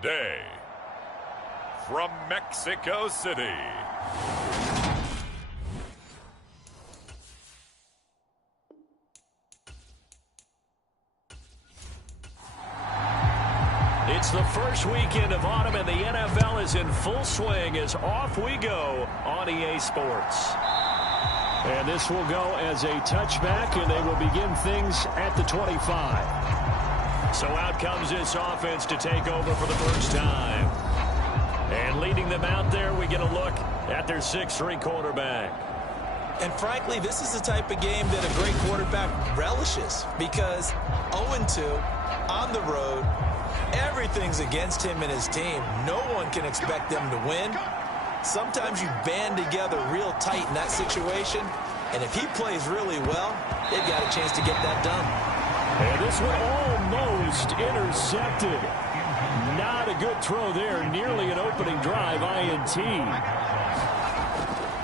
Today, from Mexico City, it's the first weekend of autumn, and the NFL is in full swing as off we go on EA Sports. And this will go as a touchback, and they will begin things at the 25. So out comes this offense to take over for the first time. And leading them out there, we get a look at their 6'3" quarterback. And frankly, this is the type of game that a great quarterback relishes, because 0-2 on the road, everything's against him and his team. No one can expect them to win. Sometimes you band together real tight in that situation, and if he plays really well, they've got a chance to get that done. And this one almost intercepted. Not a good throw there. Nearly an opening drive, INT.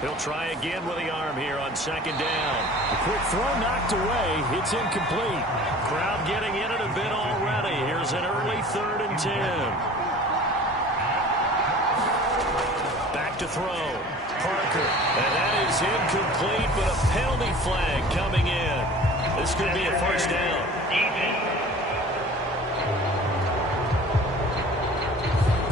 He'll try again with the arm here on second down. A quick throw knocked away. It's incomplete. Crowd getting in it a bit already. Here's an early 3rd and 10. Back to throw. Parker. And that is incomplete, but a penalty flag coming in. This could be a first down.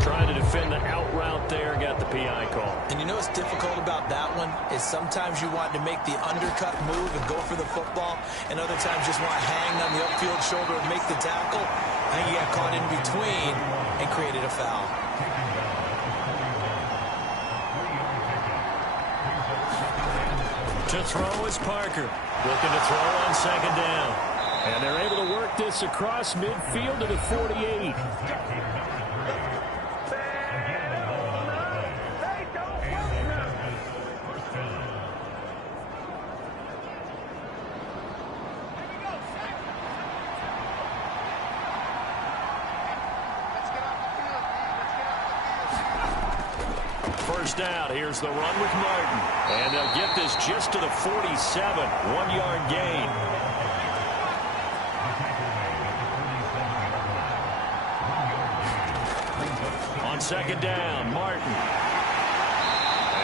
Trying to defend the out route there, got the PI call. And you know what's difficult about that one is sometimes you want to make the undercut move and go for the football, and other times just want to hang on the upfield shoulder and make the tackle. I think he got caught in between and created a foul. To throw is Parker. Looking to throw on second down. And they're able to work this across midfield to the 48. First down. Here's the run with Martin. And they'll get this just to the 47. 1-yard gain. On second down, Martin.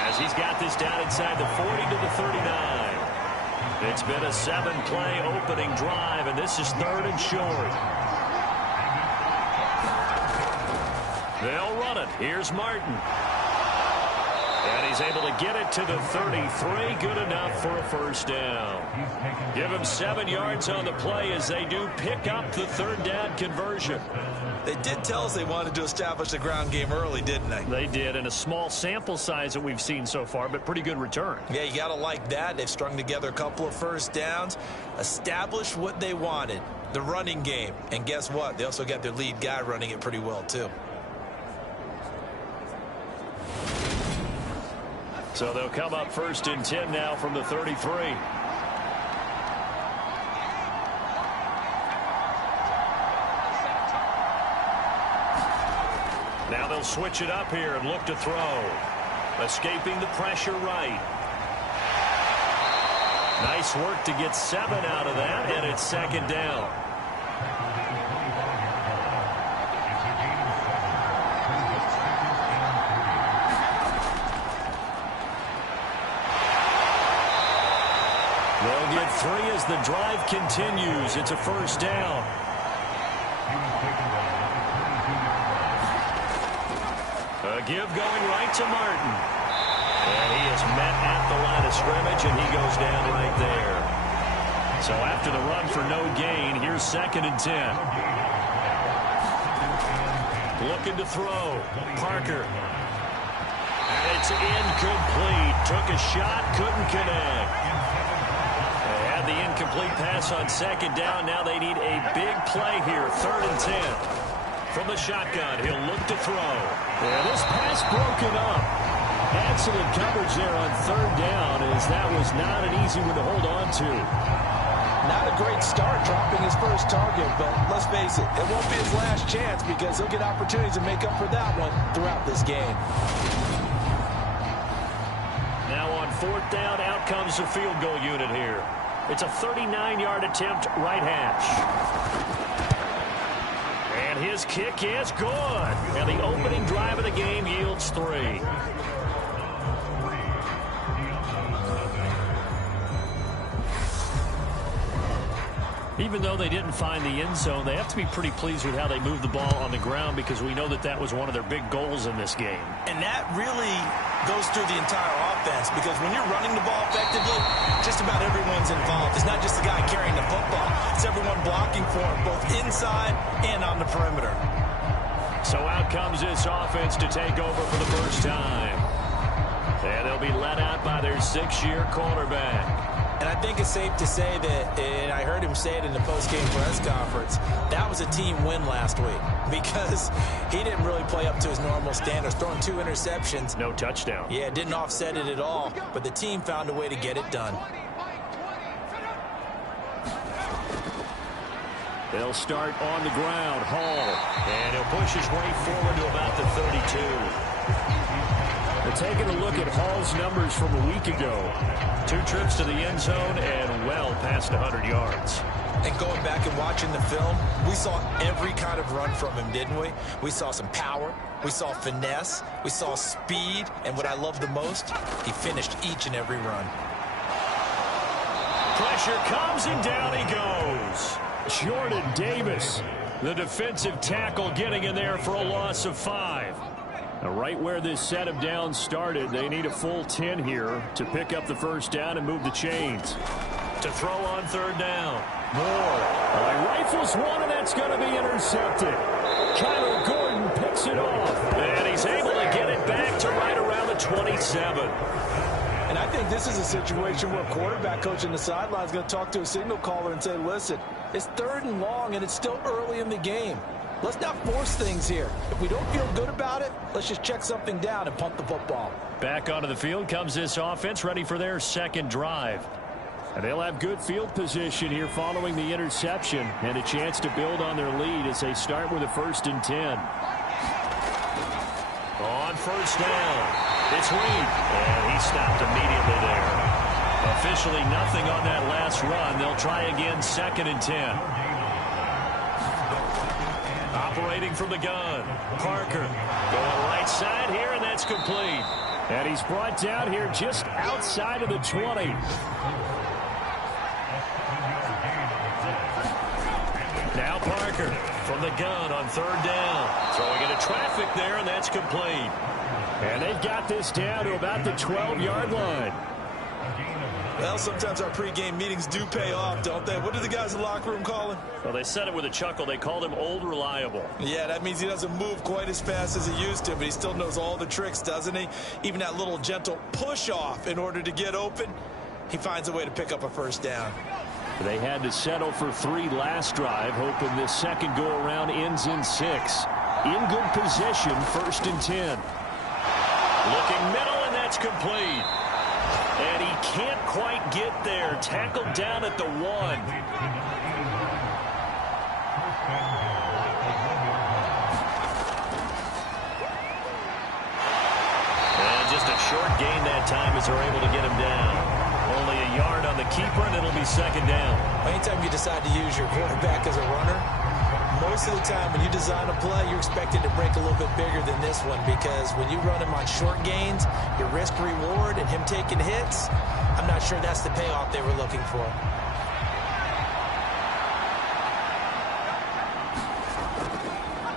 As he's got this down inside the 40 to the 39. It's been a 7-play opening drive, and this is 3rd and short. They'll run it. Here's Martin. And he's able to get it to the 33. Good enough for a first down. Give him 7 yards on the play as they do pick up the 3rd down conversion. They did tell us they wanted to establish the ground game early, didn't they? They did, and a small sample size that we've seen so far, but pretty good return. Yeah, you got to like that. They've strung together a couple of first downs, established what they wanted, the running game. And guess what? They also got their lead guy running it pretty well, too. So they'll come up 1st and 10 now from the 33. Now they'll switch it up here and look to throw. Escaping the pressure right. Nice work to get 7 out of that, and it's 2nd down. They'll get 3 as the drive continues. It's a first down. A give going right to Martin. And he is met at the line of scrimmage, and he goes down right there. So after the run for no gain, here's 2nd and 10. Looking to throw. Parker. And it's incomplete. Took a shot, couldn't connect. They had the incomplete pass on 2nd down. Now they need a big play here. 3rd and 10. From the shotgun, he'll look to throw. Yeah, this pass broken up. Excellent coverage there on 3rd down, as that was not an easy one to hold on to. Not a great start dropping his first target, but let's face it, it won't be his last chance because he'll get opportunities to make up for that one throughout this game. Now on 4th down, out comes the field goal unit here. It's a 39-yard attempt, right hash. And And his kick is good. And the opening drive of the game yields 3. Even though they didn't find the end zone, they have to be pretty pleased with how they moved the ball on the ground, because we know that that was one of their big goals in this game. And that really goes through the entire offense, because when you're running the ball effectively, just about everyone's involved. It's not just the guy carrying the football. It's everyone blocking for him, both inside and on the perimeter. So out comes this offense to take over for the first time. And they'll be let out by their 6-year quarterback. And I think it's safe to say that, and I heard him say it in the post-game press conference, that was a team win last week, because he didn't really play up to his normal standards, throwing 2 interceptions. No touchdown. Yeah, didn't offset it at all, but the team found a way to get it done. They'll start on the ground. Hall. And he'll push his way forward to about the 32. We're taking a look at Hall's numbers from a week ago. 2 trips to the end zone and well past 100 yards. And going back and watching the film, we saw every kind of run from him, didn't we? We saw some power, we saw finesse, we saw speed, and what I love the most, he finished each and every run. Pressure comes and down he goes. Jordan Davis, the defensive tackle, getting in there for a loss of 5. Now, right where this set of downs started, they need a full 10 here to pick up the first down and move the chains. To throw on 3rd down. Moore. Rifles one, and that's going to be intercepted. Kyler Gordon picks it off. And he's able to get it back to right around the 27. And I think this is a situation where a quarterback coach in the sideline is going to talk to a signal caller and say, listen, it's 3rd and long, and it's still early in the game. Let's not force things here. If we don't feel good about it, let's just check something down and punt the football. Back onto the field comes this offense, ready for their 2nd drive. And they'll have good field position here following the interception, and a chance to build on their lead as they start with a 1st and 10. On 1st down, it's Reed, and he stopped immediately there. Officially nothing on that last run. They'll try again, 2nd and 10. Operating from the gun, Parker going right side here, and that's complete. And he's brought down here just outside of the 20. Now Parker from the gun on 3rd down. Throwing into traffic there, and that's complete. And they've got this down to about the 12-yard line. Well, sometimes our pregame meetings do pay off, don't they? What do the guys in the locker room call him? Well, they said it with a chuckle. They called him Old Reliable. Yeah, that means he doesn't move quite as fast as he used to, but he still knows all the tricks, doesn't he? Even that little gentle push-off in order to get open, he finds a way to pick up a 1st down. They had to settle for 3 last drive, hoping this 2nd go-around ends in 6. In good position, 1st and 10. Looking middle, and that's complete. And he can't quite get there. Tackled down at the 1. And just a short gain that time as they're able to get him down. Only a yard on the keeper, and it'll be 2nd down. Anytime you decide to use your quarterback as a runner, most of the time when you design a play, you're expected to break a little bit bigger than this one, because when you run him on short gains, your risk-reward and him taking hits, I'm not sure that's the payoff they were looking for.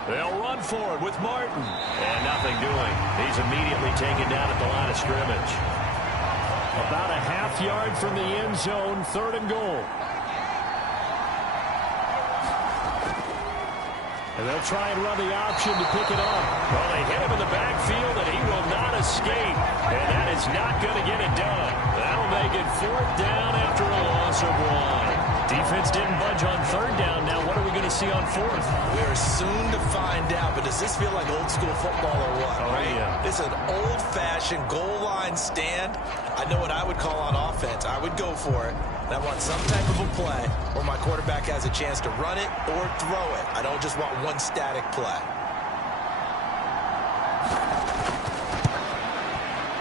They'll run for it with Martin. And nothing doing. He's immediately taken down at the line of scrimmage. About a half-yard from the end zone, 3rd and goal. And they'll try and run the option to pick it up. Well, they hit him in the backfield, and he will not escape. And that is not going to get it done. That'll make it 4th down after a loss of 1. Defense didn't budge on 3rd down. Now what are we going to see on 4th? We're soon to find out, but does this feel like old school football or what? Oh, right? Yeah. This is an old-fashioned goal line stand. I know what I would call on offense. I would go for it. And I want some type of a play where my quarterback has a chance to run it or throw it. I don't just want one static play.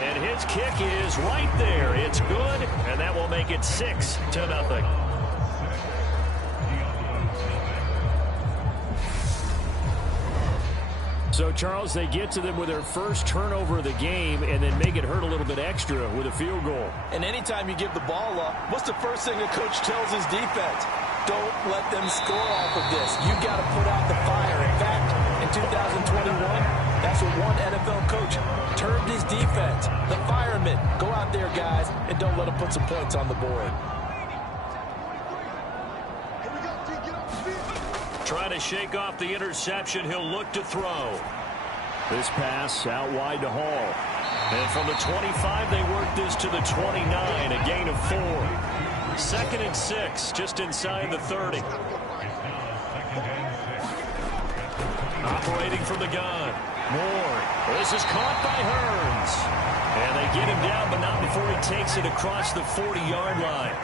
And his kick is right there. It's good, and that will make it 6-0. So, Charles, they get to them with their first turnover of the game and then make it hurt a little bit extra with a field goal. And anytime you give the ball up, what's the first thing a coach tells his defense? Don't let them score off of this. You got to put out the fire. In fact, in 2021, that's what one NFL coach termed his defense. The firemen. Go out there, guys, and don't let them put some points on the board. Trying to shake off the interception. He'll look to throw. This pass out wide to Hall. And from the 25, they work this to the 29, a gain of 4. 2nd and 6, just inside the 30. Operating from the gun. Moore. This is caught by Hearns. And they get him down, but not before he takes it across the 40-yard line.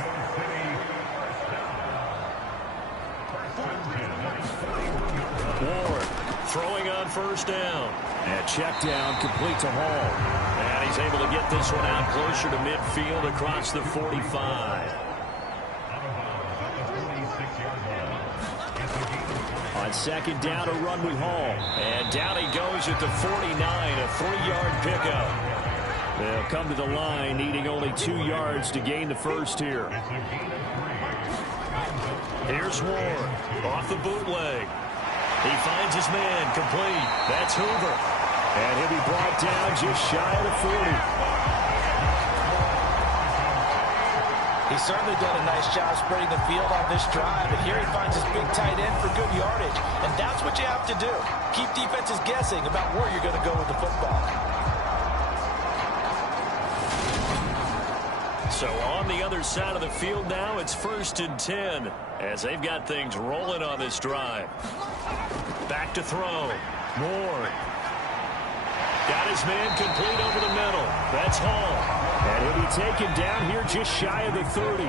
Ward throwing on first down. And check down, complete to Hall. And he's able to get this one out closer to midfield across the 45. On 2nd down, a run with Hall. And down he goes at the 49, a 3-yard pickup. They'll come to the line, needing only 2 yards to gain the first here. Here's Ward, off the bootleg. He finds his man, complete. That's Hoover. And he'll be brought down just shy of the 40. He's certainly done a nice job spreading the field on this drive, and here he finds his big tight end for good yardage. And that's what you have to do. Keep defenses guessing about where you're going to go with the football. So on the other side of the field now, it's 1st and 10 as they've got things rolling on this drive. Back to throw. Moore. Got his man complete over the middle. That's Hall. And he'll be taken down here just shy of the 30.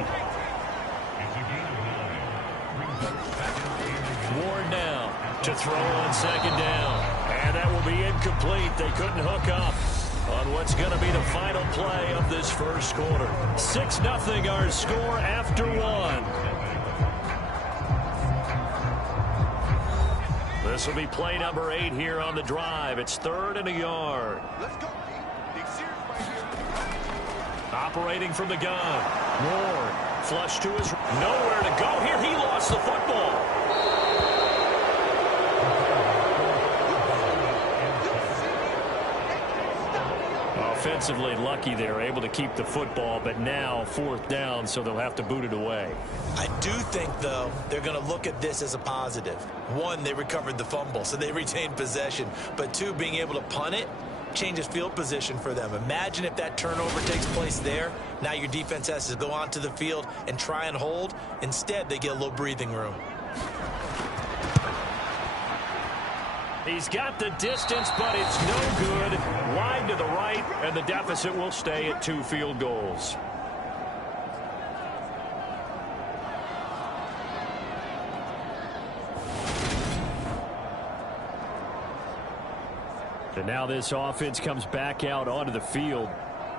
Ward now to throw on 2nd down. And that will be incomplete. They couldn't hook up on what's going to be the final play of this first quarter. 6-0 our score after 1. This will be play number 8 here on the drive. It's 3rd and a yard. Let's go. Operating from the gun. Ward flush to his nowhere to go here. He lost the football. Offensively lucky they're able to keep the football, but now 4th down, so they'll have to boot it away. I do think, though, they're going to look at this as a positive. 1, they recovered the fumble, so they retained possession. But 2, being able to punt it changes field position for them. Imagine if that turnover takes place there. Now your defense has to go onto the field and try and hold. Instead, they get a little breathing room. He's got the distance, but it's no good. Wide to the right, and the deficit will stay at 2 field goals. And now this offense comes back out onto the field.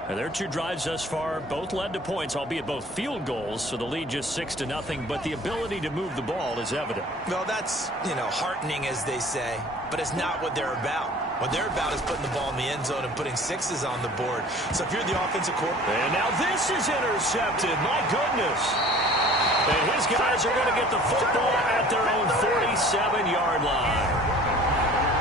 And their 2 drives thus far both led to points, albeit both field goals, so the lead just 6-0, but the ability to move the ball is evident. Well, that's, heartening, as they say, but it's not what they're about. What they're about is putting the ball in the end zone and putting 6s on the board. So if you're the offensive coordinator... And now this is intercepted. My goodness. And his guys are going to get the football at their own 47-yard line.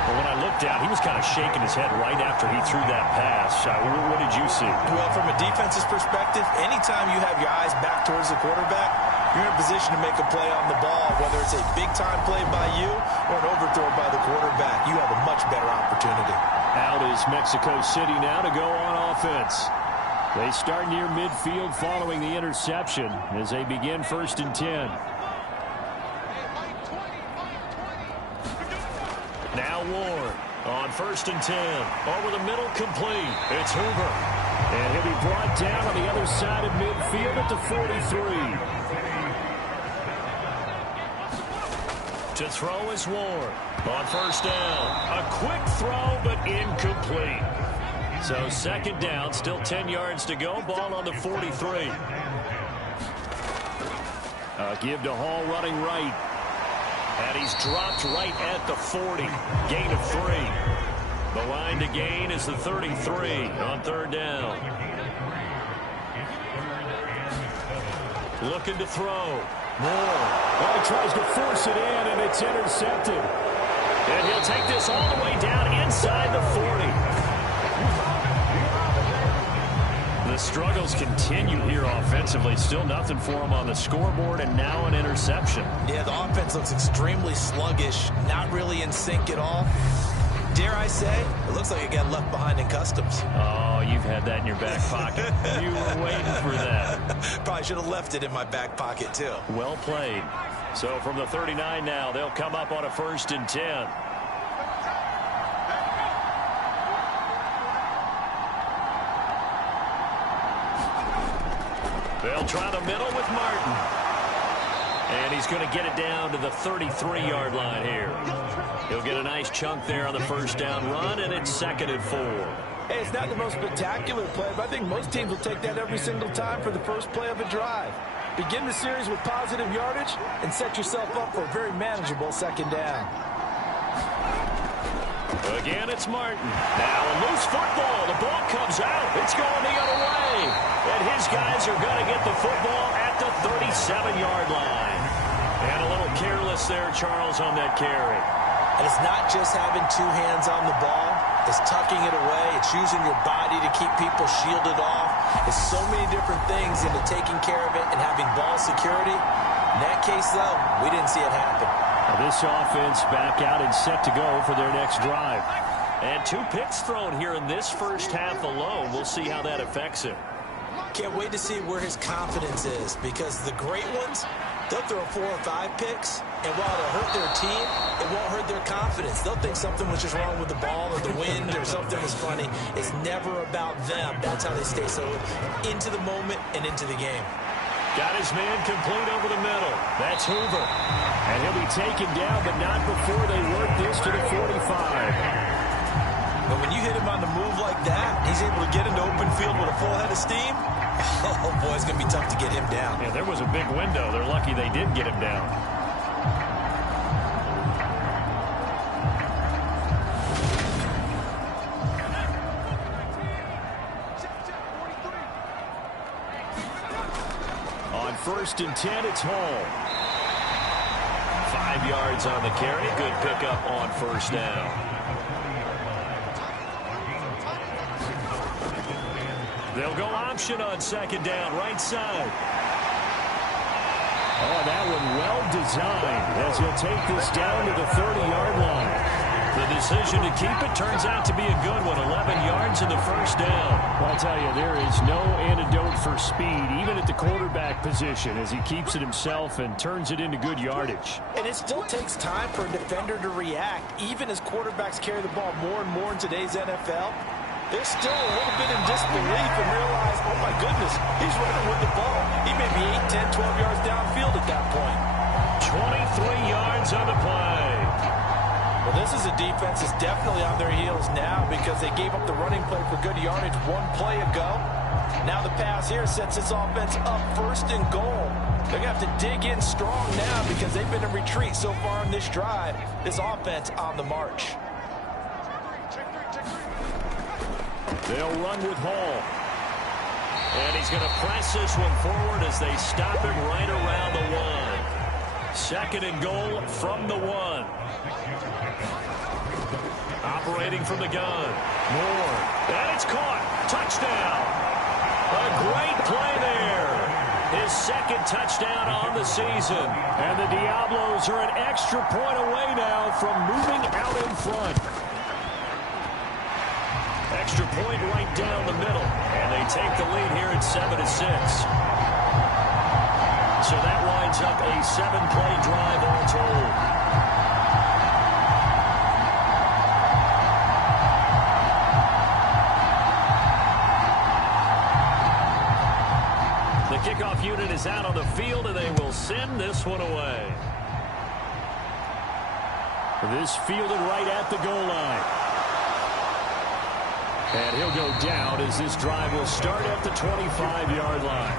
Well, when I looked out, he was kind of shaking his head right after he threw that pass. What did you see? Well, from a defense's perspective, anytime you have your eyes back towards the quarterback, you're in a position to make a play on the ball, whether it's a big-time play by you or an overthrow by the quarterback. You have a much better opportunity. Out is Mexico City now to go on offense. They start near midfield following the interception as they begin 1st and 10. Now Ward on 1st and 10. Over the middle, complete. It's Hoover. And he'll be brought down on the other side of midfield at the 43. To throw is Ward. On 1st down. A quick throw, but incomplete. So 2nd down, still 10 yards to go. Ball on the 43. Give to Hall running right. And he's dropped right at the 40. Gain of 3. The line to gain is the 33 on third down. Looking to throw. Moore. Well, he tries to force it in, and it's intercepted. And he'll take this all the way down inside the 40. The struggles continue here offensively. Still nothing for him on the scoreboard, and now an interception. Yeah, the offense looks extremely sluggish, not really in sync at all. Dare I say, it looks like it got left behind in customs. Oh, you've had that in your back pocket. You were waiting for that. Probably should have left it in my back pocket, too. Well played. So from the 39 now, they'll come up on a 1st and 10. They'll try the middle with Martin. And he's going to get it down to the 33-yard line here. He'll get a nice chunk there on the 1st down run, and it's 2nd and 4. Hey, it's not the most spectacular play, but I think most teams will take that every single time for the first play of a drive. Begin the series with positive yardage and set yourself up for a very manageable 2nd down. Again, it's Martin. Now a loose football. The ball comes out. It's going the other way. And his guys are going to get the football at the 37-yard line. And a little careless there, Charles, on that carry. And it's not just having 2 hands on the ball. It's tucking it away. It's using your body to keep people shielded off. It's so many different things into taking care of it and having ball security. In that case, though, we didn't see it happen. Now this offense back out and set to go for their next drive. And 2 picks thrown here in this first half alone. We'll see how that affects him. Can't wait to see where his confidence is, because the great ones, they'll throw 4 or 5 picks, and while it'll hurt their team, it won't hurt their confidence. They'll think something was just wrong with the ball or the wind or something was funny. It's never about them. That's how they stay so into the moment and into the game. Got his man complete over the middle. That's Hoover. And he'll be taken down, but not before they work this to the 45. But when you hit him on the move like that, he's able to get into open field with a full head of steam. Oh, boy, it's going to be tough to get him down. Yeah, there was a big window. They're lucky they did get him down. On 1st and 10, it's Hall. 5 yards on the carry. Good pickup on 1st down. They'll go option on 2nd down, right side. Oh, that one well designed as he'll take this down to the 30-yard line. The decision to keep it turns out to be a good one. 11 yards in the 1st down. Well, I'll tell you, there is no antidote for speed, even at the quarterback position, as he keeps it himself and turns it into good yardage. And it still takes time for a defender to react, even as quarterbacks carry the ball more and more in today's NFL. They're still a little bit in disbelief and realize, oh, my goodness, he's running with the ball. He may be 8, 10, 12 yards downfield at that point. 23 yards on the play. Well, this is a defense that's definitely on their heels now because they gave up the running play for good yardage 1 play ago. Now the pass here sets this offense up 1st and goal. They're going to have to dig in strong now because they've been in retreat so far in this drive. This offense on the march. They'll run with Hall. And he's going to press this one forward as they stop him right around the 1. 2nd and goal from the 1. Operating from the gun. Moore. And it's caught. Touchdown. A great play there. His 2nd touchdown on the season. And the Diablos are an extra point away now from moving out in front. Extra point right down the middle. And they take the lead here at 7-6. So that winds up a 7-play drive all told. The kickoff unit is out on the field, and they will send this one away. This fielded right at the goal line. And he'll go down as this drive will start at the 25-yard line.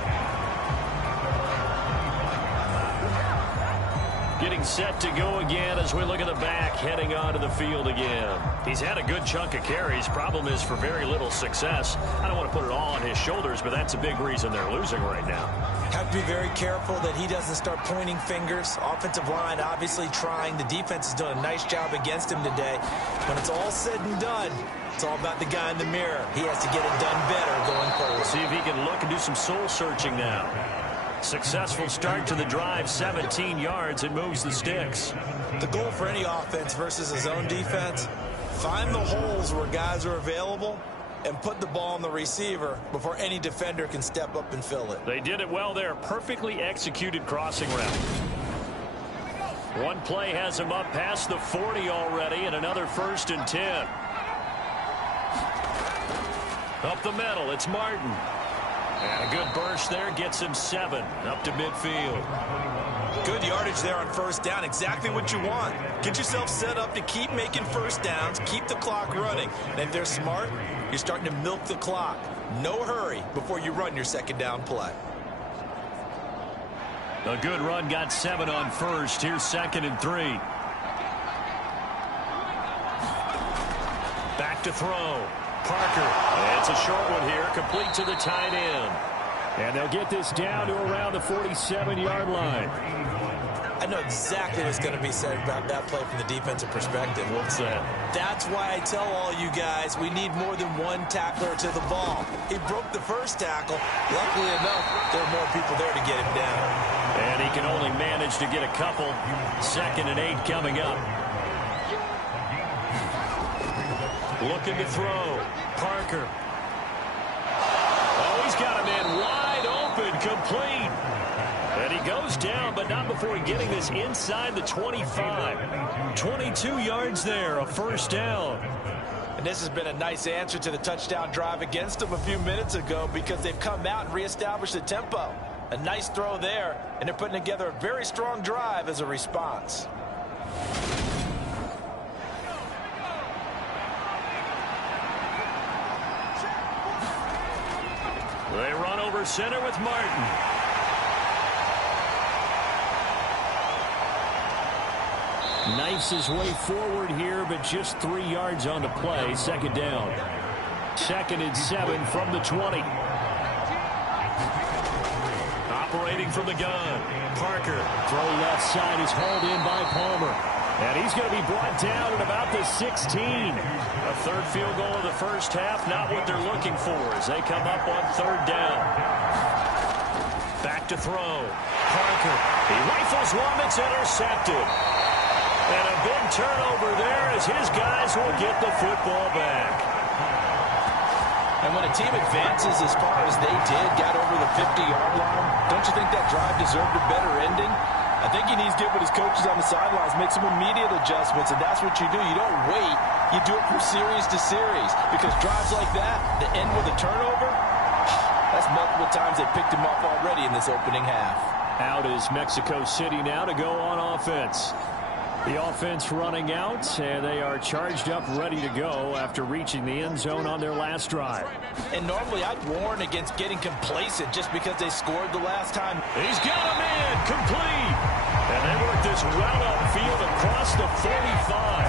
Getting set to go again as we look at the back, heading onto the field again. He's had a good chunk of carries. Problem is for very little success. I don't want to put it all on his shoulders, but that's a big reason they're losing right now. Have to be very careful that he doesn't start pointing fingers. Offensive line obviously trying. The defense has done a nice job against him today. When it's all said and done, it's all about the guy in the mirror. He has to get it done better going forward. See if he can look and do some soul searching now. Successful start to the drive, 17 yards, and moves the sticks. The goal for any offense versus his own defense, find the holes where guys are available and put the ball on the receiver before any defender can step up and fill it. They did it well there. Perfectly executed crossing route. One play has him up past the 40 already, and another 1st and 10. Up the middle, it's Martin. And a good burst there gets him 7 up to midfield. Good yardage there on 1st down. Exactly what you want. Get yourself set up to keep making 1st downs, keep the clock running. And if they're smart, you're starting to milk the clock. No hurry before you run your 2nd down play. A good run got 7 on 1st. Here's 2nd and 3. Back to throw. Parker. It's a short one here, complete to the tight end. And they'll get this down to around the 47-yard line. I know exactly what's going to be said about that play from the defensive perspective. What's that? That's why I tell all you guys we need more than one tackler to the ball. He broke the 1st tackle. Luckily enough, there are more people there to get him down. And he can only manage to get a couple. 2nd and 8 coming up. Looking to throw. Parker. Oh, he's got a man wide open, complete. And he goes down, but not before getting this inside the 25. 22 yards there, a 1st down. And this has been a nice answer to the touchdown drive against them a few minutes ago because they've come out and reestablished the tempo. A nice throw there, and they're putting together a very strong drive as a response. They run over center with Martin. Knifes his way forward here, but just 3 yards on the play. 2nd down. 2nd and 7 from the 20. Operating from the gun. Parker. Throw left side is hauled in by Palmer. And he's going to be brought down at about the 16. A 3rd field goal of the 1st half, not what they're looking for as they come up on 3rd down. Back to throw. Parker. He rifles one that's intercepted. And a big turnover there as his guys will get the football back. And when a team advances as far as they did, got over the 50-yard line, don't you think that drive deserved a better ending? I think he needs to get with his coaches on the sidelines, make some immediate adjustments, and that's what you do. You don't wait. You do it from series to series because drives like that, that end with a turnover, that's multiple times they picked him up already in this opening half. Out is Mexico City now to go on offense. The offense running out, and they are charged up, ready to go after reaching the end zone on their last drive. And normally I'd warn against getting complacent just because they scored the last time. He's got him in, complete. And they work this well upfield across the 45.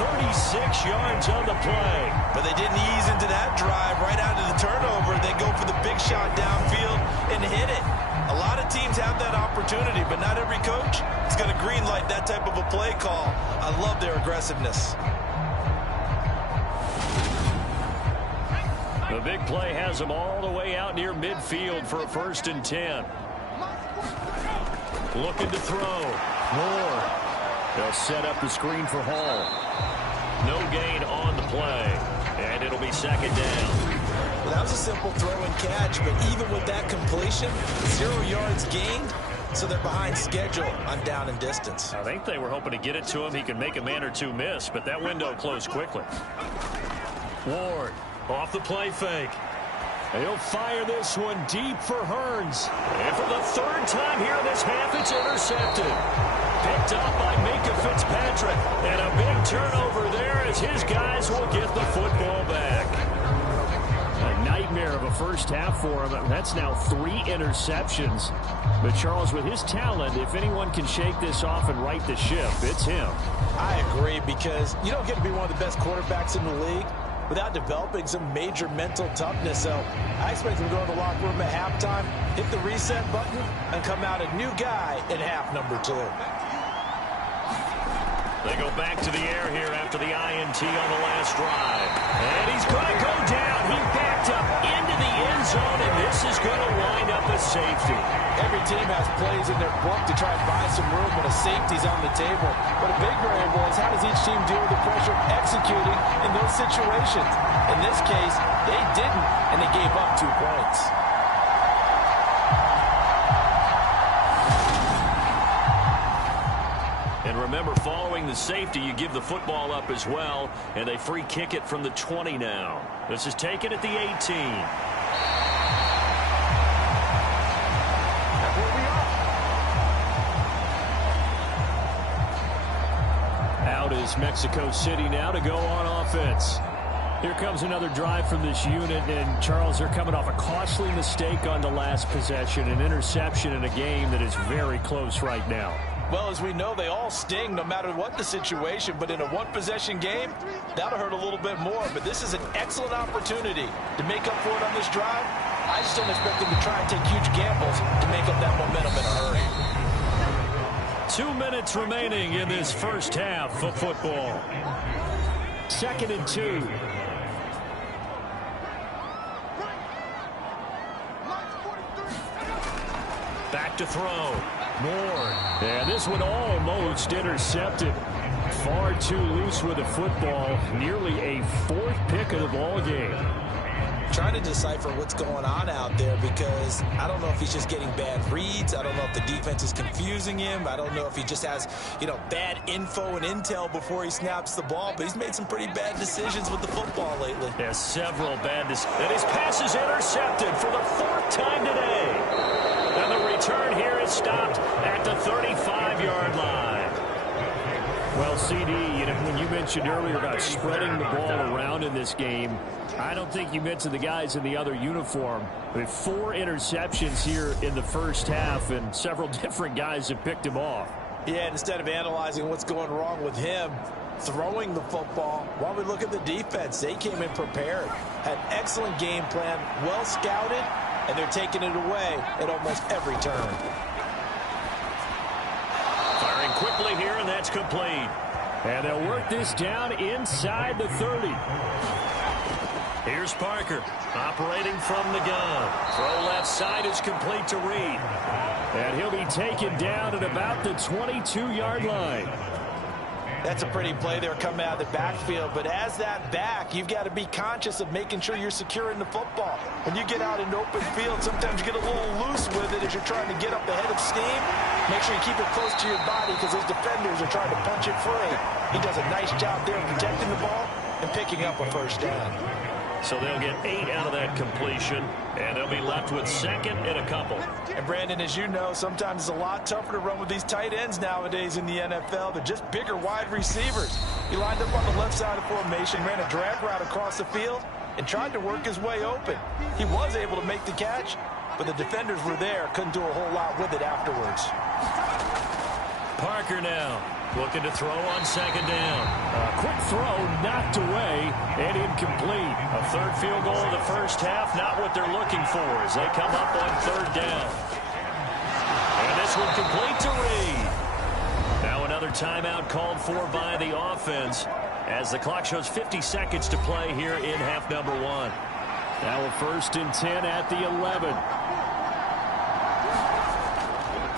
36 yards on the play. But they didn't ease into that drive right out of the turnover. They go for the big shot downfield and hit it. A lot of teams have that opportunity, but not every coach is going to greenlight that type of a play call. I love their aggressiveness. The big play has them all the way out near midfield for a 1st and 10. Looking to throw. Moore. They'll set up the screen for Hall. No gain on the play. And it'll be 2nd down. Well, that was a simple throw and catch, but even with that completion, 0 yards gained, so they're behind schedule on down and distance. I think they were hoping to get it to him. He could make a man or two miss, but that window closed quickly. Ward off the play fake. He'll fire this one deep for Hearns. And for the 3rd time here in this half, it's intercepted. Picked up by Minka Fitzpatrick. And a big turnover there as his guys will get the football back. A night nightmare of a first half for him. That's now 3 interceptions. But Charles, with his talent, if anyone can shake this off and right the ship, it's him. I agree, because you don't get to be one of the best quarterbacks in the league without developing some major mental toughness. So I expect him to go in the locker room at halftime, hit the reset button, and come out a new guy in half number 2. They go back to the air here after the INT on the last drive. And he's going to go down. He backed up into the end zone, and this is going to wind up a safety. Every team has plays in their book to try and buy some room, but a safety's on the table. But a big variable is how does each team deal with the pressure of executing in those situations. In this case, they didn't, and they gave up 2 points. And remember, following the safety, you give the football up as well, and they free kick it from the 20 now. This is taken at the 18. Out is Mexico City now to go on offense. Here comes another drive from this unit, and Charles, they're coming off a costly mistake on the last possession, an interception in a game that is very close right now. Well, as we know, they all sting no matter what the situation, but in a one-possession game, that'll hurt a little bit more. But this is an excellent opportunity to make up for it on this drive. I just don't expect them to try and take huge gambles to make up that momentum in a hurry. 2 minutes remaining in this first half of football. 2nd and 2. Back to throw. Ward. And this one almost intercepted. Far too loose with the football. Nearly a 4th pick of the ball game. Trying to decipher what's going on out there, because I don't know if he's just getting bad reads. I don't know if the defense is confusing him. I don't know if he just has, bad info and intel before he snaps the ball. But he's made some pretty bad decisions with the football lately. Yeah, several bad decisions. And his pass is intercepted for the 4th time today. And the return here is stopped at the 35-yard line. Well, CD, when you mentioned earlier about spreading the ball around in this game, I don't think you mentioned the guys in the other uniform. With 4 interceptions here in the first half, and several different guys have picked him off. Yeah, and instead of analyzing what's going wrong with him throwing the football, while we look at the defense, they came in prepared, had excellent game plan, well scouted, and they're taking it away at almost every turn. Firing quickly here, and that's complete. And they'll work this down inside the 30. Here's Parker, operating from the gun. Throw left side is complete to Reed. And he'll be taken down at about the 22-yard line. That's a pretty play there coming out of the backfield. But as that back, you've got to be conscious of making sure you're securing the football. When you get out in open field, sometimes you get a little loose with it as you're trying to get up the head of steam. Make sure you keep it close to your body, because those defenders are trying to punch it free. He does a nice job there protecting the ball and picking up a first down. So they'll get 8 out of that completion, and they'll be left with 2nd and a couple. And Brandon, as you know, sometimes it's a lot tougher to run with these tight ends nowadays in the NFL. They're just bigger wide receivers. He lined up on the left side of formation, ran a drag route across the field, and tried to work his way open. He was able to make the catch, but the defenders were there, couldn't do a whole lot with it afterwards. Parker now looking to throw on 2nd down. A quick throw knocked away and incomplete. A 3rd field goal of the first half, not what they're looking for as they come up on 3rd down. And this one complete to Reed. Now another timeout called for by the offense as the clock shows 50 seconds to play here in half number 1. Now a 1st and 10 at the 11.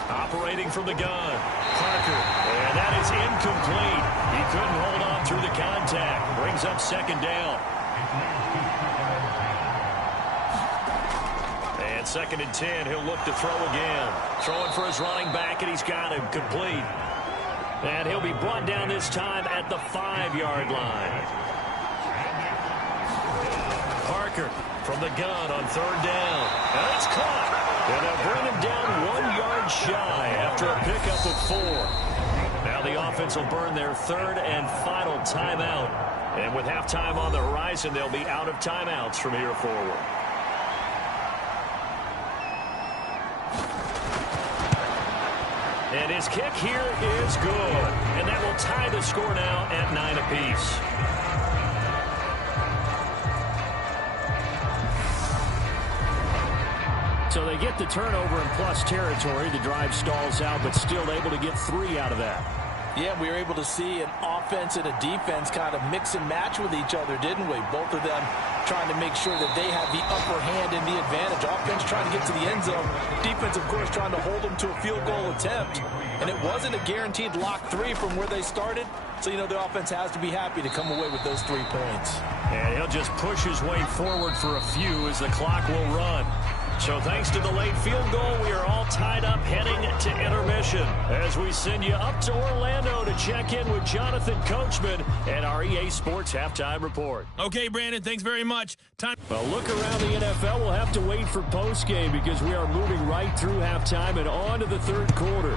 Operating from the gun, Parker, and that is incomplete. He couldn't hold on through the contact. Brings up 2nd down. And 2nd and 10, he'll look to throw again. Throwing for his running back, and he's got him complete. And he'll be brought down this time at the 5-yard line. Parker from the gun on 3rd down. And it's caught. And they'll bring him down 1 yard shy after a pickup of 4. Now the offense will burn their 3rd and final timeout. And with halftime on the horizon, they'll be out of timeouts from here forward. And his kick here is good. And that will tie the score now at 9 apiece. So they get the turnover in plus territory. The drive stalls out, but still able to get 3 out of that. Yeah, we were able to see an offense and a defense kind of mix and match with each other, didn't we? Both of them trying to make sure that they have the upper hand and the advantage. Offense trying to get to the end zone. Defense, of course, trying to hold them to a field goal attempt. And it wasn't a guaranteed lock 3 from where they started. So, you know, the offense has to be happy to come away with those 3 points. And he'll just push his way forward for a few as the clock will run. So thanks to the late field goal, we are all tied up heading to intermission as we send you up to Orlando to check in with Jonathan Coachman and our EA Sports Halftime Report. Okay, Brandon, thanks very much. Time. Well, look around the NFL. We'll have to wait for postgame because we are moving right through halftime and on to the third quarter.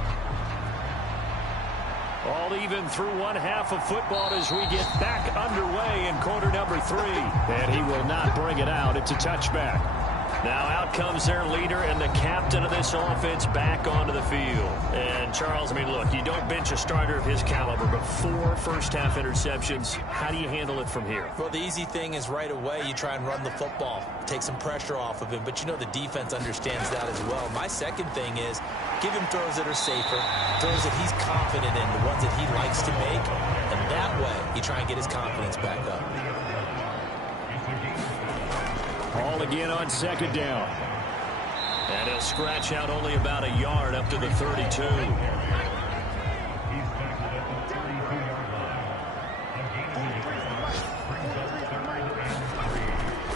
All even through one half of football as we get back underway in quarter number 3. And he will not bring it out. It's a touchback. Now out comes their leader and the captain of this offense back onto the field. And, Charles, I mean, look, you don't bench a starter of his caliber, but 4 first-half interceptions. How do you handle it from here? Well, the easy thing is right away you try and run the football, take some pressure off of him. But, you know, the defense understands that as well. My second thing is give him throws that are safer, throws that he's confident in, the ones that he likes to make. And that way you try and get his confidence back up. Ball again on second down. And he'll scratch out only about a yard up to the 32.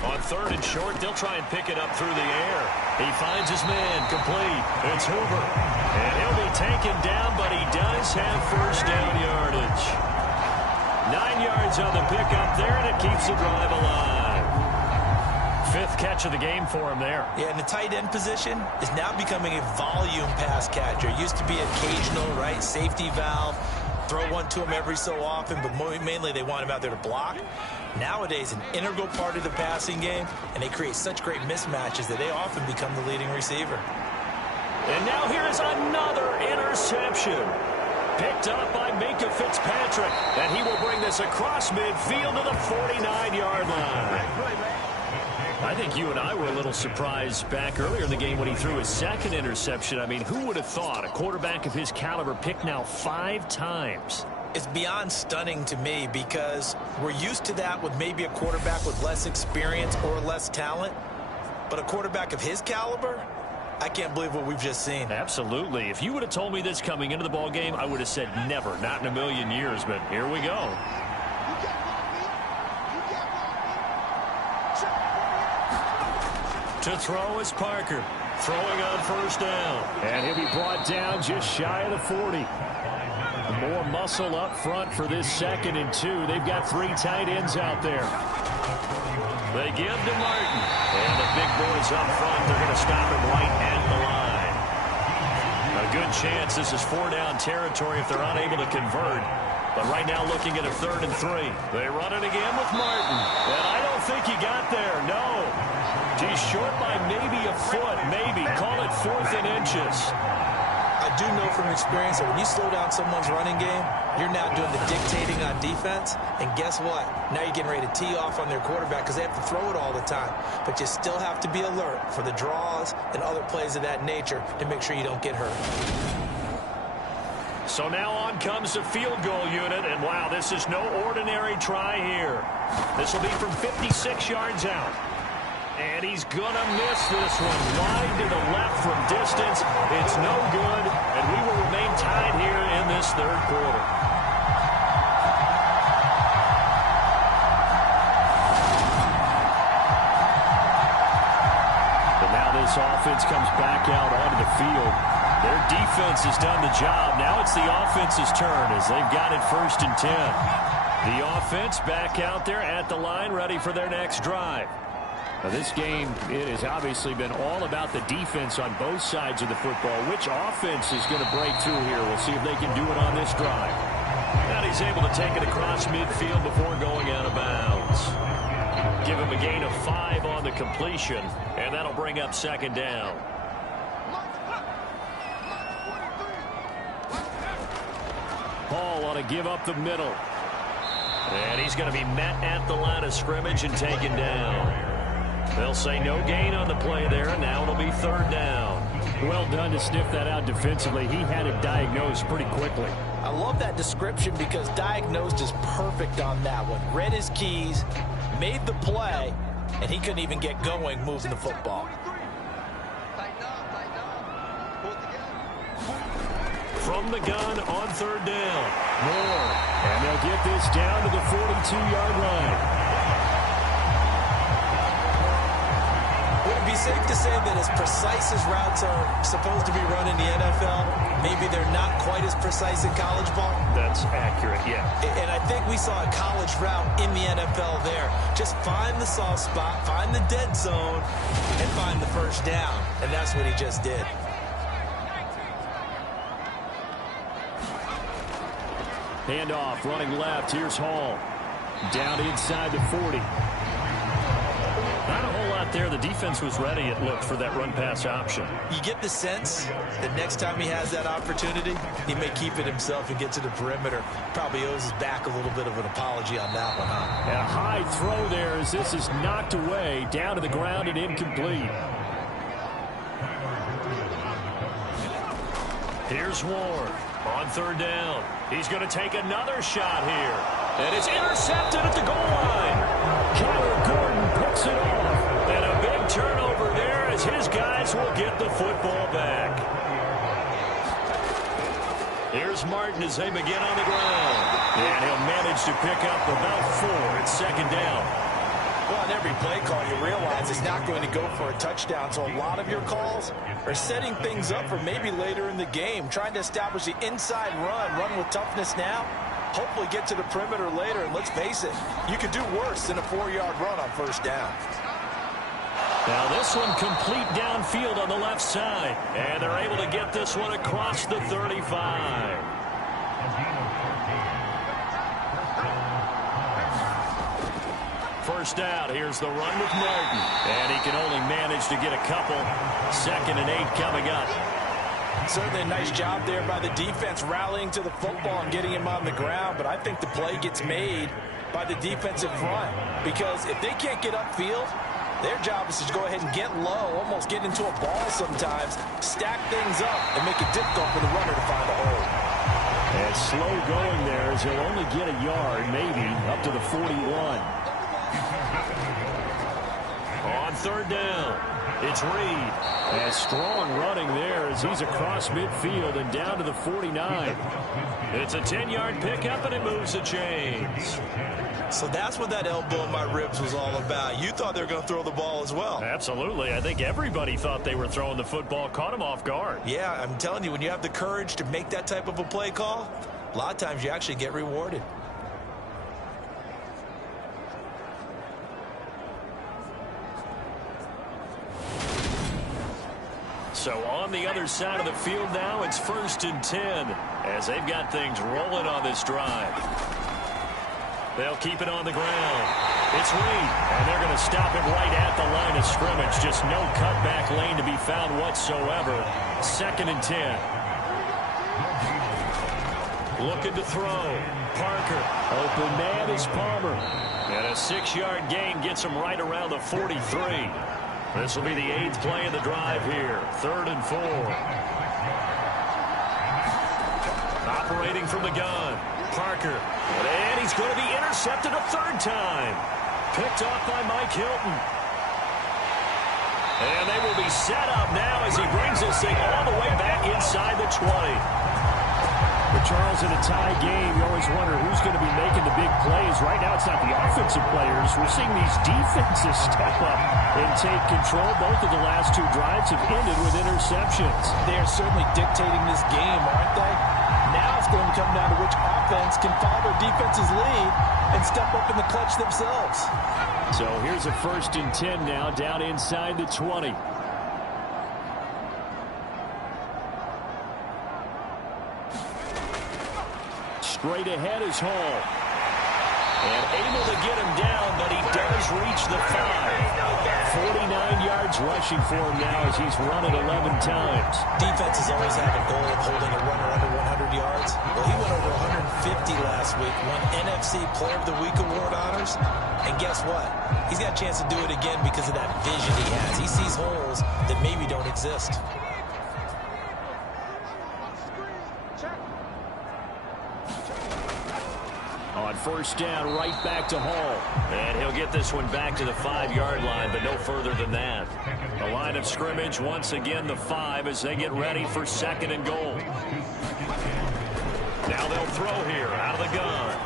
On third and short, they'll try and pick it up through the air. He finds his man, complete. It's Hoover. And he'll be taken down, but he does have first down yardage. 9 yards on the pickup there, and it keeps the drive alive. 5th catch of the game for him there. Yeah, and the tight end position is now becoming a volume pass catcher. It used to be occasional, right, safety valve, throw one to him every so often, but mainly they want him out there to block. Nowadays, an integral part of the passing game, and they create such great mismatches that they often become the leading receiver. And now here's another interception. Picked up by Minka Fitzpatrick, and he will bring this across midfield to the 49-yard line. I think you and I were a little surprised back earlier in the game when he threw his 2nd interception. I mean, who would have thought a quarterback of his caliber picked now 5 times? It's beyond stunning to me because we're used to that with maybe a quarterback with less experience or less talent. But a quarterback of his caliber, I can't believe what we've just seen. Absolutely. If you would have told me this coming into the ball game, I would have said never, not in a million years. But here we go. To throw is Parker. Throwing on first down. And he'll be brought down just shy of the 40. More muscle up front for this 2nd and 2. They've got 3 tight ends out there. They give to Martin. And the big boys up front, they're going to stop him right at the line. A good chance this is 4-down territory if they're unable to convert. But right now looking at a 3rd and 3. They run it again with Martin. And I don't think he got there, no. He's short by maybe a foot, maybe. Call it 4th and inches. I do know from experience that when you slow down someone's running game, you're now doing the dictating on defense. And guess what? Now you're getting ready to tee off on their quarterback because they have to throw it all the time. But you still have to be alert for the draws and other plays of that nature to make sure you don't get hurt. So now on comes the field goal unit. And wow, this is no ordinary try here. This will be from 56 yards out. And he's going to miss this one. Wide to the left from distance. It's no good. And we will remain tied here in this third quarter. And now this offense comes back out onto the field. Their defense has done the job. Now it's the offense's turn as they've got it 1st and 10. The offense back out there at the line, ready for their next drive. Now this game, it has obviously been all about the defense on both sides of the football. Which offense is going to break through here? We'll see if they can do it on this drive. And he's able to take it across midfield before going out of bounds. Give him a gain of 5 on the completion, and that'll bring up 2nd down. Hall ought to give up the middle. And he's going to be met at the line of scrimmage and taken down. They'll say no gain on the play there. Now it'll be third down. Well done to sniff that out defensively. He had it diagnosed pretty quickly. I love that description because diagnosed is perfect on that one. Read his keys, made the play, and he couldn't even get going moving the football. From the gun on third down. Moore. And they'll get this down to the 42-yard line. Would it be safe to say that as precise as routes are supposed to be run in the NFL, maybe they're not quite as precise in college ball? That's accurate, yeah. And I think we saw a college route in the NFL there. Just find the soft spot, find the dead zone, and find the first down. And that's what he just did. Handoff, running left. Here's Hall. Down inside the 40. Not a whole lot there. The defense was ready, it looked, for that run-pass option. You get the sense that next time he has that opportunity, he may keep it himself and get to the perimeter. Probably owes his back a little bit of an apology on that one, huh? And a high throw there as this is knocked away, down to the ground and incomplete. Here's Ward on third down. He's going to take another shot here. And it's intercepted at the goal line. Kyler Gordon picks it off. And a big turnover there as his guys will get the football back. Here's Martin as they begin on the ground. And he'll manage to pick up about 4 at second down. Well, on every play call, you realize it's not going to go for a touchdown. So a lot of your calls are setting things up for maybe later in the game, trying to establish the inside run with toughness now, hopefully get to the perimeter later. And let's face it, you could do worse than a 4-yard run on first down. Now this one complete downfield on the left side. And they're able to get this one across the 35. First out, here's the run with Martin. And he can only manage to get a couple. 2nd and 8 coming up. Certainly a nice job there by the defense rallying to the football and getting him on the ground. But I think the play gets made by the defensive front. Because if they can't get upfield, their job is to go ahead and get low, almost get into a ball sometimes, stack things up, and make it difficult for the runner to find a hole. And slow going there as he'll only get a yard, maybe, up to the 41. On third down, it's Reed. And strong running there as he's across midfield and down to the 49. It's a 10-yard pickup, and it moves the chains. So that's what that elbow in my ribs was all about. You thought they were going to throw the ball as well. Absolutely. I think everybody thought they were throwing the football, caught him off guard. Yeah, I'm telling you, when you have the courage to make that type of a play call, a lot of times you actually get rewarded. So on the other side of the field now, it's 1st and 10 as they've got things rolling on this drive. They'll keep it on the ground. It's Reed, and they're going to stop him right at the line of scrimmage. Just no cutback lane to be found whatsoever. 2nd and 10. Looking to throw. Parker. Open man is Palmer. And a 6-yard gain gets him right around the 43. This will be the 8th play of the drive here. 3rd and 4. Operating from the gun. Parker. And he's going to be intercepted a 3rd time. Picked off by Mike Hilton. And they will be set up now as he brings this thing all the way back inside the 20. But Charles, in a tie game, you always wonder who's going to be making the big plays. Right now, it's not the offensive players. We're seeing these defenses step up and take control. Both of the last 2 drives have ended with interceptions. They are certainly dictating this game, aren't they? Now it's going to come down to which offense can follow their defense's lead and step up in the clutch themselves. So here's a 1st and 10 now, down inside the 20. Straight ahead is Hall. And able to get him down, but he does reach the 5. 49 yards rushing for him now as he's run it 11 times. Defenses always have a goal of holding a runner under 100 yards. Well, he went over 110 won NFC Player of the Week award honors. And guess what? He's got a chance to do it again because of that vision he has. He sees holes that maybe don't exist. On first down, right back to Hall. And he'll get this one back to the 5-yard line, but no further than that. The line of scrimmage, once again, the 5 as they get ready for 2nd and goal. Now they'll throw here out of the gun.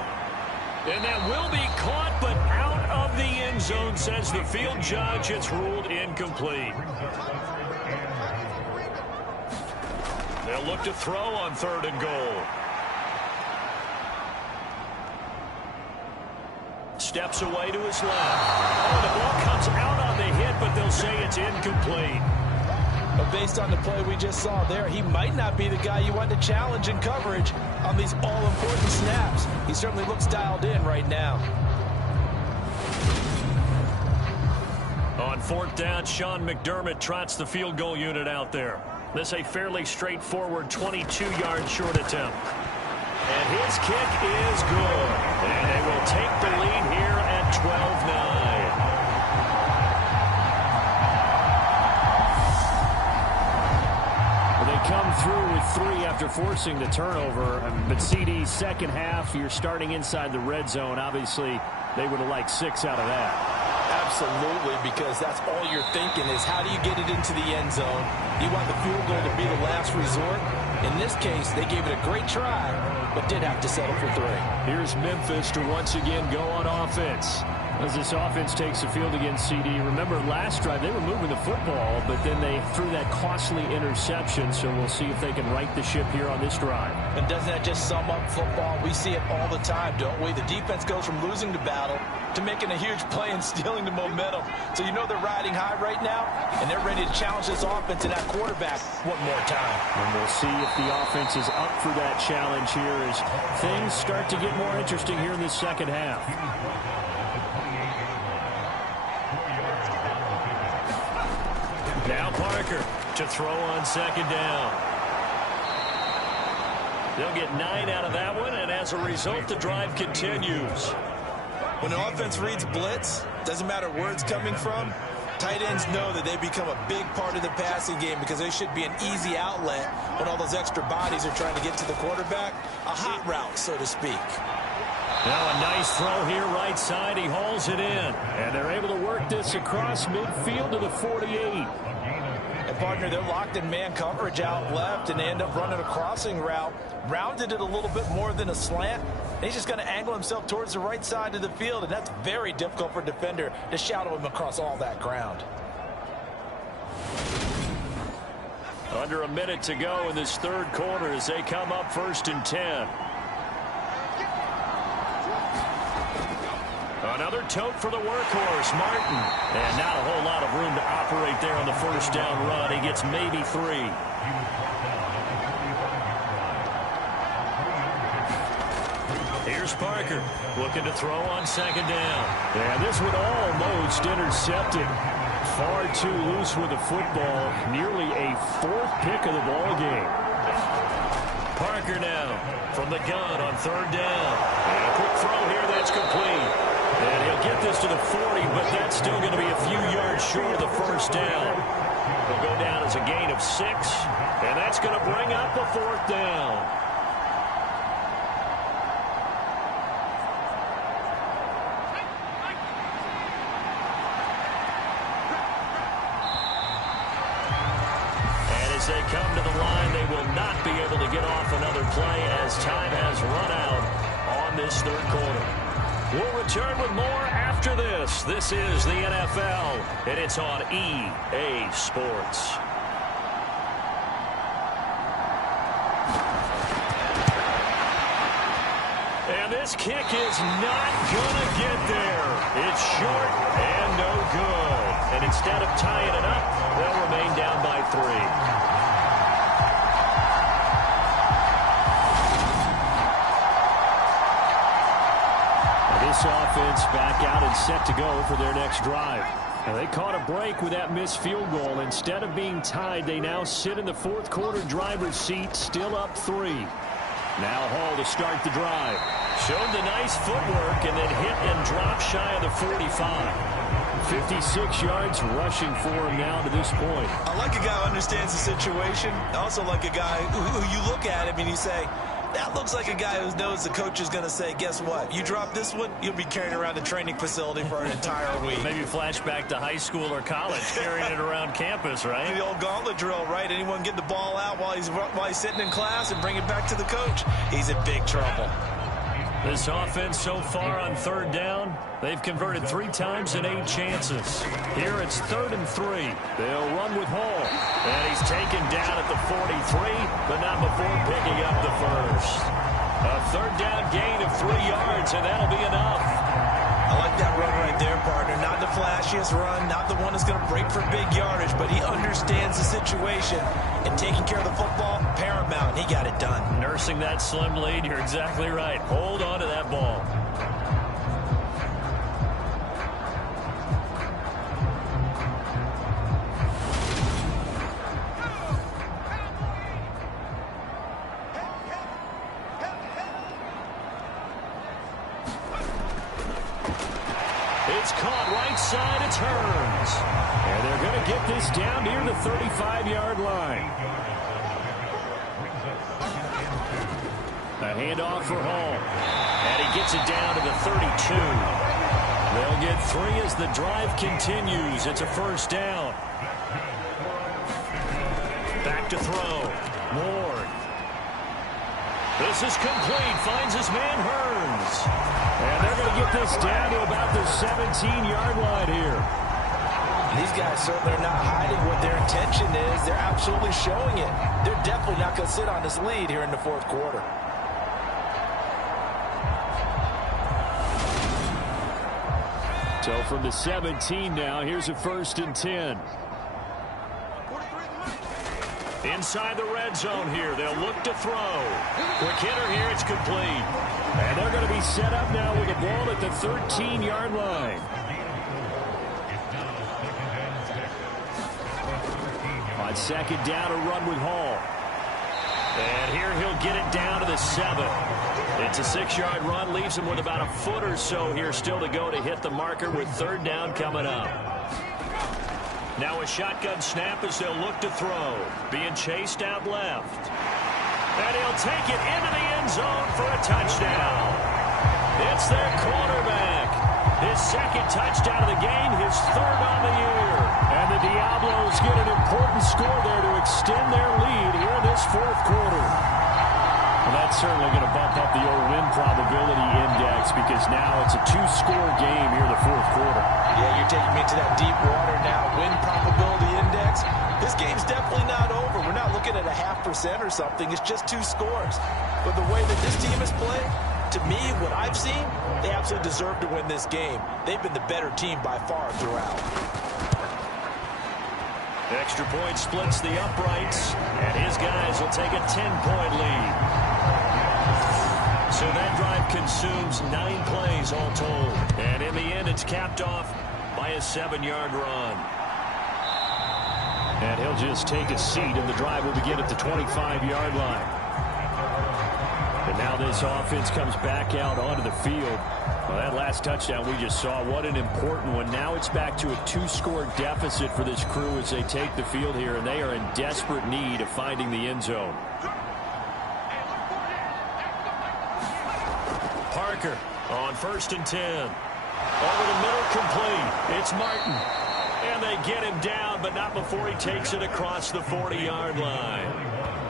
And that will be caught, but out of the end zone, says the field judge. It's ruled incomplete. They'll look to throw on 3rd and goal. Steps away to his left. Oh, the ball comes out on the hit, but they'll say it's incomplete. But based on the play we just saw there, he might not be the guy you want to challenge in coverage on these all-important snaps. He certainly looks dialed in right now. On 4th down, Sean McDermott trots the field goal unit out there. This a fairly straightforward 22-yard short attempt. And his kick is good. And they will take the lead here at 12-9. They come through with 3 after forcing the turnover. But CD's second half, you're starting inside the red zone. Obviously, they would have liked 6 out of that. Absolutely, because that's all you're thinking is how do you get it into the end zone? You want the field goal to be the last resort. In this case, they gave it a great try, but did have to settle for 3. Here's Memphis to once again go on offense. As this offense takes the field against CD, remember last drive they were moving the football, but then they threw that costly interception, so we'll see if they can right the ship here on this drive. And doesn't that just sum up football? We see it all the time, don't we? The defense goes from losing the battle to making a huge play and stealing the momentum. So you know they're riding high right now, and they're ready to challenge this offense and that quarterback one more time. And we'll see if the offense is up for that challenge here as things start to get more interesting here in the second half. Now Parker to throw on 2nd down. They'll get 9 out of that one, and as a result, the drive continues. When an offense reads blitz, doesn't matter where it's coming from, tight ends know that they become a big part of the passing game because they should be an easy outlet when all those extra bodies are trying to get to the quarterback. A hot route, so to speak. Now a nice throw here right side. He hauls it in. And they're able to work this across midfield to the 48. And, partner, they're locked in man coverage out left, and they end up running a crossing route. Rounded it a little bit more than a slant. And he's just going to angle himself towards the right side of the field, and that's very difficult for a defender to shadow him across all that ground. Under a minute to go in this 3rd quarter as they come up 1st and 10. Another tote for the workhorse, Martin. And not a whole lot of room to operate there on the 1st down run. He gets maybe 3. Here's Parker looking to throw on 2nd down. And this one almost intercepted. Far too loose with the football. Nearly a 4th pick of the ball game. Parker now from the gun on 3rd down. And a quick throw here that's complete. And he'll get this to the 40, but that's still going to be a few yards short of the 1st down. He'll go down as a gain of 6, and that's going to bring up a 4th down. And as they come to the line, they will not be able to get off another play as time has run out on this 3rd quarter. We'll return with more after this. This is the NFL, and it's on EA Sports. And this kick is not going to get there. It's short and no good. And instead of tying it up, they'll remain down by 3. This offense back out and set to go for their next drive. Now they caught a break with that missed field goal. Instead of being tied, they now sit in the 4th quarter driver's seat, still up 3. Now Hall to start the drive. Showed the nice footwork and then hit and dropped shy of the 45. 56 yards rushing for him now to this point. I like a guy who understands the situation. I also like a guy who you look at him and you say, that looks like a guy who knows the coach is going to say, guess what? You drop this one, you'll be carrying around the training facility for an entire week. Maybe flashback to high school or college, carrying it around campus, right? The old gauntlet drill, right? Anyone get the ball out while he's sitting in class and bring it back to the coach. He's in big trouble. This offense so far on third down, they've converted 3 times in 8 chances. Here it's 3rd and 3. They'll run with Hall. And he's taken down at the 43, but not before picking up the first. A 3rd down gain of 3 yards, and that'll be enough. I like that run right there, partner. Not the flashiest run, not the one that's going to break for big yardage, but he understands the situation, and taking care of the football, paramount. He got it done. Nursing that slim lead, you're exactly right. Hold on to that ball. It's caught right side, it turns. And they're going to get this down near the 35-yard line. A handoff for Hall. And he gets it down to the 32. They'll get 3 as the drive continues. It's a 1st down. Back to throw. Ward. This is complete. Finds his man Hearns. And they're going to get this down to about the 17-yard line here. These guys certainly are not hiding what their intention is. They're absolutely showing it. They're definitely not going to sit on this lead here in the 4th quarter. So from the 17 now, here's a 1st and 10. Inside the red zone here. They'll look to throw. Quick hitter here. It's complete. And they're going to be set up now with the ball at the 13-yard line. On 2nd down, a run with Hall. And here he'll get it down to the 7. It's a 6-yard run. Leaves him with about a foot or so here still to go to hit the marker with 3rd down coming up. Now a shotgun snap as they'll look to throw. Being chased out left. And he'll take it into the end zone for a touchdown. It's their quarterback. His 2nd touchdown of the game, his 3rd on the year. And the Diablos get an important score there to extend their lead here in this 4th quarter. Well, that's certainly going to bump up the old win probability index because now it's a 2-score game here in the 4th quarter. Yeah, you're taking me to that deep water now. Win probability index. This game's definitely not over. We're not looking at a 0.5% or something. It's just 2 scores. But the way that this team has played, to me, what I've seen, they absolutely deserve to win this game. They've been the better team by far throughout. Extra point splits the uprights, and his guys will take a 10-point lead. So that drive consumes 9 plays all told. And in the end, it's capped off by a 7-yard run. And he'll just take a seat, and the drive will begin at the 25-yard line. And now this offense comes back out onto the field. Well, that last touchdown we just saw, what an important one. Now it's back to a 2-score deficit for this crew as they take the field here, and they are in desperate need of finding the end zone. Parker on 1st and 10. Over the middle, complete. It's Martin. And they get him down, but not before he takes it across the 40-yard line.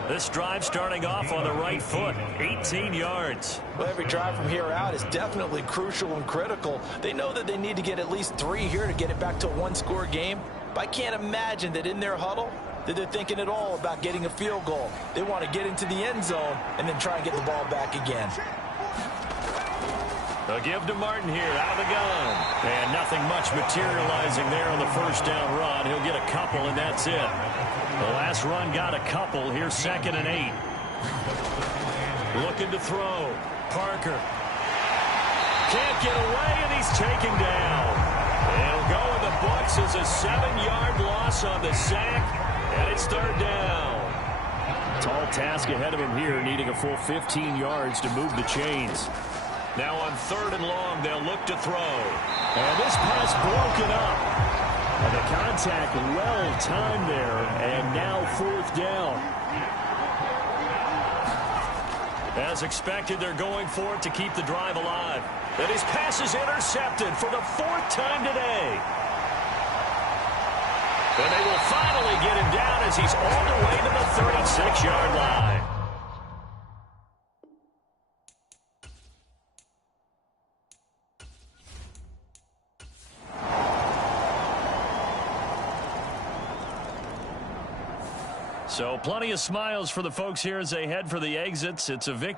This drive starting off on the right foot, 18 yards. Well, every drive from here out is definitely crucial and critical. They know that they need to get at least 3 here to get it back to a 1-score game. But I can't imagine that in their huddle that they're thinking at all about getting a field goal. They want to get into the end zone and then try and get the ball back again. They'll give to Martin here out of the gun. And nothing much materializing there on the 1st down run. He'll get a couple, and that's it. The last run got a couple. Here's 2nd and 8. Looking to throw. Parker. Can't get away, and he's taken down. It'll go in the books as a 7-yard loss on the sack, and it's 3rd down. Tall task ahead of him here, needing a full 15 yards to move the chains. Now on 3rd and long, they'll look to throw. And this pass broken up. And the contact well timed there. And now 4th down. As expected, they're going for it to keep the drive alive. And his pass is intercepted for the 4th time today. And they will finally get him down as he's all the way to the 36-yard line. So plenty of smiles for the folks here as they head for the exits. It's a victory.